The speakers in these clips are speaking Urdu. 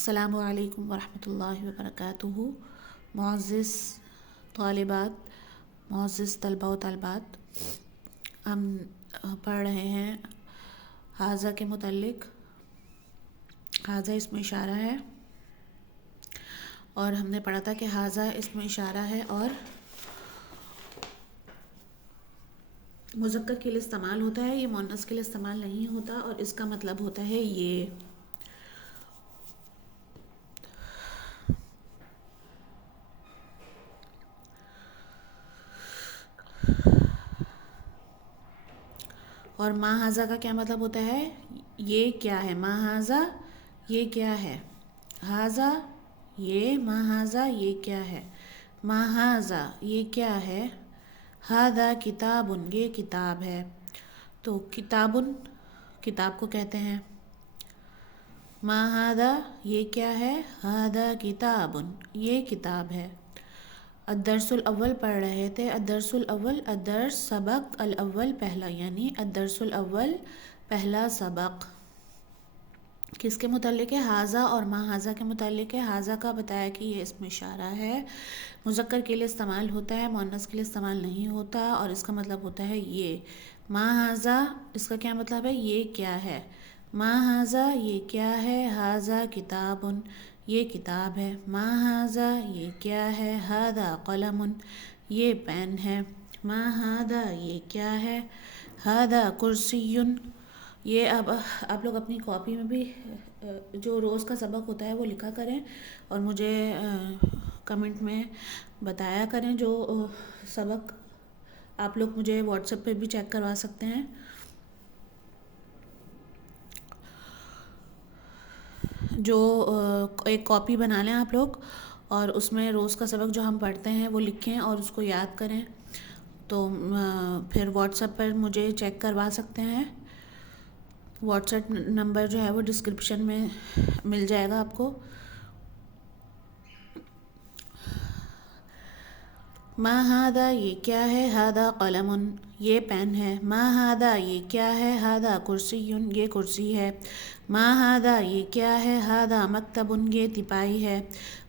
السلام علیکم ورحمۃ اللہ وبرکاتہ۔ معزز طالبات، معزز طلبہ و طالبات، ہم پڑھ رہے ہیں حاذا کے متعلق۔ حاذا اسم اشارہ ہے اور ہم نے پڑھا تھا کہ حاذا اسم اشارہ ہے اور مذکر کے لیے استعمال ہوتا ہے، یہ مؤنث کے لیے استعمال نہیں ہوتا، اور اس کا مطلب ہوتا ہے یہ۔ اور ما حاذا کا کیا مطلب ہوتا ہے؟ یہ کیا ہے؟ ما حاذا یہ کیا ہے؟ حاذا یہ، ما حاذا یہ کیا ہے؟ ما حاذا یہ کیا ہے؟ ھذا کتاب یہ کتاب ہے۔ تو کتاب کتاب کو کہتے ہیں۔ ما ھذا یہ کیا ہے؟ ھذا کتاب یہ کتاب ہے۔ الدرس الاول پڑھ رہے تھے۔ الدرس الاول، الدرس سبق، الاول پہلا، یعنی الدرس الاول پہلا سبق کس کے متعلق ہے؟ حاذا اور ما حاذا کے متعلق ہے۔ حاذا کا بتایا کہ یہ اسم اشارہ ہے، مذکر کے لیے استعمال ہوتا ہے، مؤنث کے لیے استعمال نہیں ہوتا، اور اس کا مطلب ہوتا ہے یہ۔ ما حاذا اس کا کیا مطلب ہے؟ یہ کیا ہے؟ ما حاذا یہ کیا ہے؟ ھذا کتاب یہ کتاب ہے۔ ما حاذا یہ کیا ہے؟ ھذا قلم یہ پین ہے۔ ما ھذا یہ کیا ہے؟ ھذا کرسی یہ۔ اب آپ لوگ اپنی کاپی میں بھی جو روز کا سبق ہوتا ہے وہ لکھا کریں اور مجھے کمنٹ میں بتایا کریں جو سبق۔ آپ لوگ مجھے واٹس ایپ پہ بھی چیک کروا سکتے ہیں۔ جو ایک کاپی بنا لیں آپ لوگ اور اس میں روز کا سبق جو ہم پڑھتے ہیں وہ لکھیں اور اس کو یاد کریں، تو پھر واٹس ایپ پر مجھے چیک کروا سکتے ہیں۔ واٹس ایپ نمبر جو ہے وہ ڈسکرپشن میں مل جائے گا آپ کو۔ ما ھذا یہ کیا ہے؟ ھذا قلم یہ پین ہے۔ ما ھذا یہ کیا ہے؟ ھذا کرسی یہ کرسی ہے۔ ما ھذا یہ کیا ہے؟ ھذا مکتب یہ تپائی ہے۔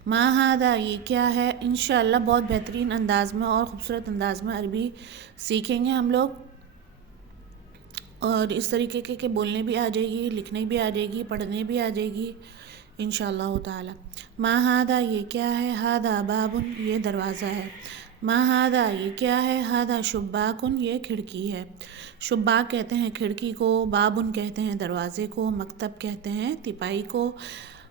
ما ھذا یہ کیا ہے؟ انشاءاللہ بہت بہترین انداز میں اور خوبصورت انداز میں عربی سیکھیں گے ہم لوگ، اور اس طریقے کے بولنے بھی آ جائے گی، لکھنے بھی آ جائے گی، پڑھنے بھی آ جائے گی انشاءاللہ تعالی۔ ما ھذا یہ کیا ہے؟ ھذا باب یہ دروازہ ہے۔ ما ھذا یہ کیا ہے؟ ھذا شباک یہ کھڑکی ہے۔ شباک کہتے ہیں کھڑکی کو، باب کہتے ہیں دروازے کو، مکتب کہتے ہیں تپائی کو۔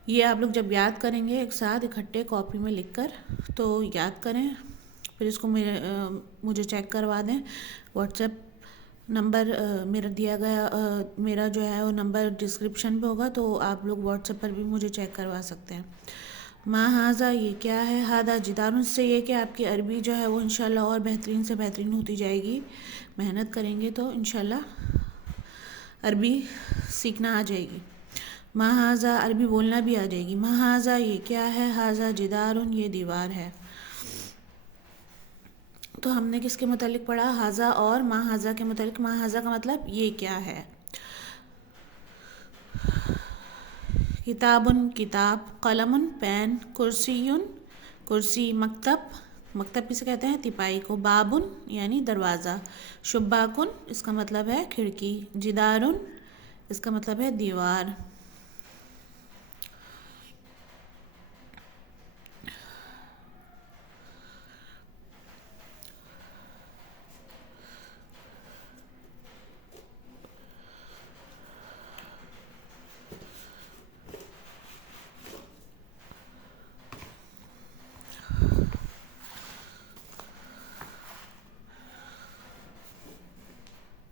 یہ آپ لوگ جب یاد کریں گے ایک ساتھ اکٹھے کاپی میں لکھ کر تو یاد کریں، پھر اس کو مجھے چیک کروا دیں۔ واٹس ایپ نمبر میرا دیا گیا، میرا جو ہے وہ نمبر ڈسکرپشن پہ ہوگا، تو آپ لوگ واٹس ایپ پر بھی مجھے چیک کروا سکتے ہیں۔ ما ھذا یہ کیا ہے؟ ھذا جدار سے یہ کہ آپ کی عربی جو ہے وہ انشاءاللہ اور بہترین سے بہترین ہوتی جائے گی۔ محنت کریں گے تو انشاءاللہ عربی سیکھنا آ جائے گی۔ ما ھذا عربی بولنا بھی آ جائے گی۔ ما ھذا یہ کیا ہے؟ ھذا جدار یہ دیوار ہے۔ تو ہم نے کس کے متعلق پڑھا؟ حاذا اور ما حاذا کے متعلق۔ ما حاذا کا مطلب یہ کیا ہے؟ کتاب کتاب، قلم پین، کرسی کرسی، مکتب مکتب کسے کہتے ہیں؟ تپائی کو، باب یعنی دروازہ، شباک اس کا مطلب ہے کھڑکی، جدار اس کا مطلب ہے دیوار۔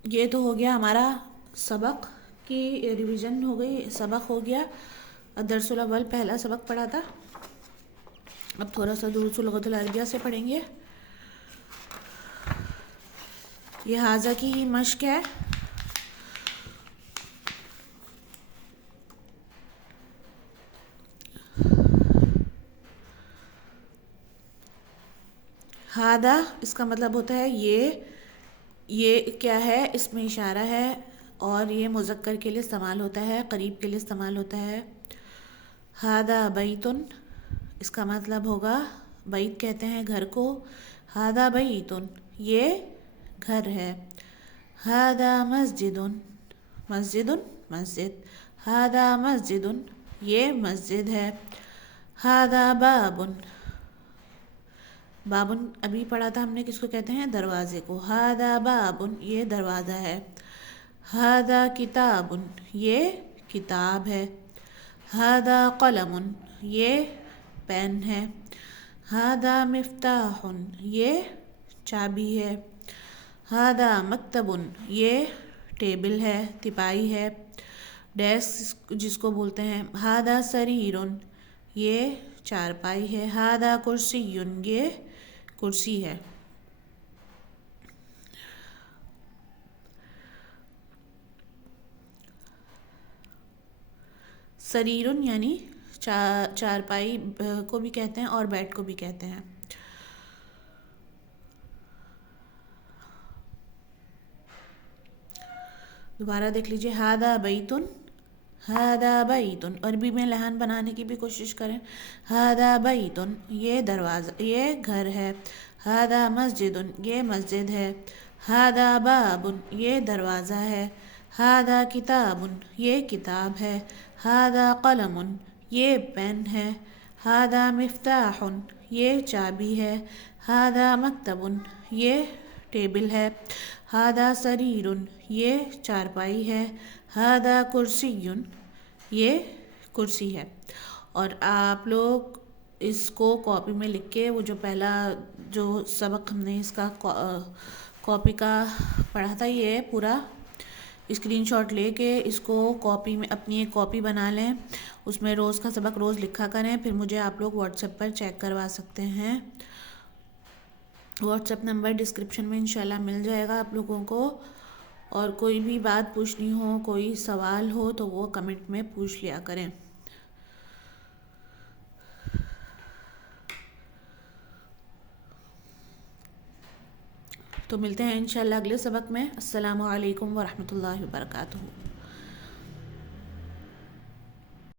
یہ تو ہو گیا ہمارا سبق کی ریویژن ہو گئی، سبق ہو گیا۔ الدرس الاول پہلا سبق پڑھا تھا، اب تھوڑا سا دروس اللغۃ العربیہ سے پڑھیں گے۔ یہ حاذا کی ہی مشق ہے۔ ھذا اس کا مطلب ہوتا ہے یہ کیا ہے؟ اس میں اشارہ ہے اور یہ مذکر کے لیے استعمال ہوتا ہے، قریب کے لیے استعمال ہوتا ہے۔ ہادا بیتن، اس کا مطلب ہوگا بیت کہتے ہیں گھر کو، ہادا بیتن یہ گھر ہے. ہادا مسجد، مسجد مسجد، ہادا مسجد یہ مسجد ہے. ہادا بابن، بابن ابھی پڑھا تھا ہم نے، کس کو کہتے ہیں؟ دروازے کو. ہادا بابن یہ دروازہ ہے. ہادا کتابن یہ کتاب ہے. ہادا قلم یہ پین ہے. ہادا مفتاح یہ چابی ہے. ہادا مکتب یہ ٹیبل ہے، تپائی ہے، ڈیسک جس کو بولتے ہیں. ہادا سریر یہ چارپائی ہے. ہادا کرسی یہ کرسی ہے. سریرن یعنی چارپائی کو بھی کہتے ہیں اور بیڈ کو بھی کہتے ہیں. دوبارہ دیکھ لیجیے. ہادا بیتن، ہادا بیتن، عربی میں لحن بنانے کی بھی کوشش کریں. ہادا بیتن یہ دروازہ، یہ گھر ہے. ہادا مسجد یہ مسجد ہے. ہادا بابن یہ دروازہ ہے. ہادا کتاب یہ کتاب ہے. ہادا قلم یہ پین ہے. ہادا مفتاح یہ چابی ہے. ہادا مکتب یہ ٹیبل ہے. ہادا سریر یہ چارپائی ہے. ہادا کرسی یہ کرسی ہے. اور آپ لوگ اس کو کاپی میں لکھ کے، وہ جو پہلا جو سبق ہم نے اس کا کاپی کا پڑھا تھا، یہ پورا اسکرین شاٹ لے کے اس کو کاپی میں اپنی ایک کاپی بنا لیں. اس میں روز کا سبق روز لکھا کریں. پھر مجھے آپ لوگ واٹس ایپ پر چیک کروا سکتے ہیں. واٹس ایپ نمبر ڈسکرپشن میں انشاءاللہ مل جائے گا آپ لوگوں کو. اور کوئی بھی بات پوچھنی ہو، کوئی سوال ہو تو وہ کمنٹ میں پوچھ لیا کریں. تو ملتے ہیں انشاءاللہ اگلے سبق میں. السلام علیکم ورحمۃ اللہ وبرکاتہ.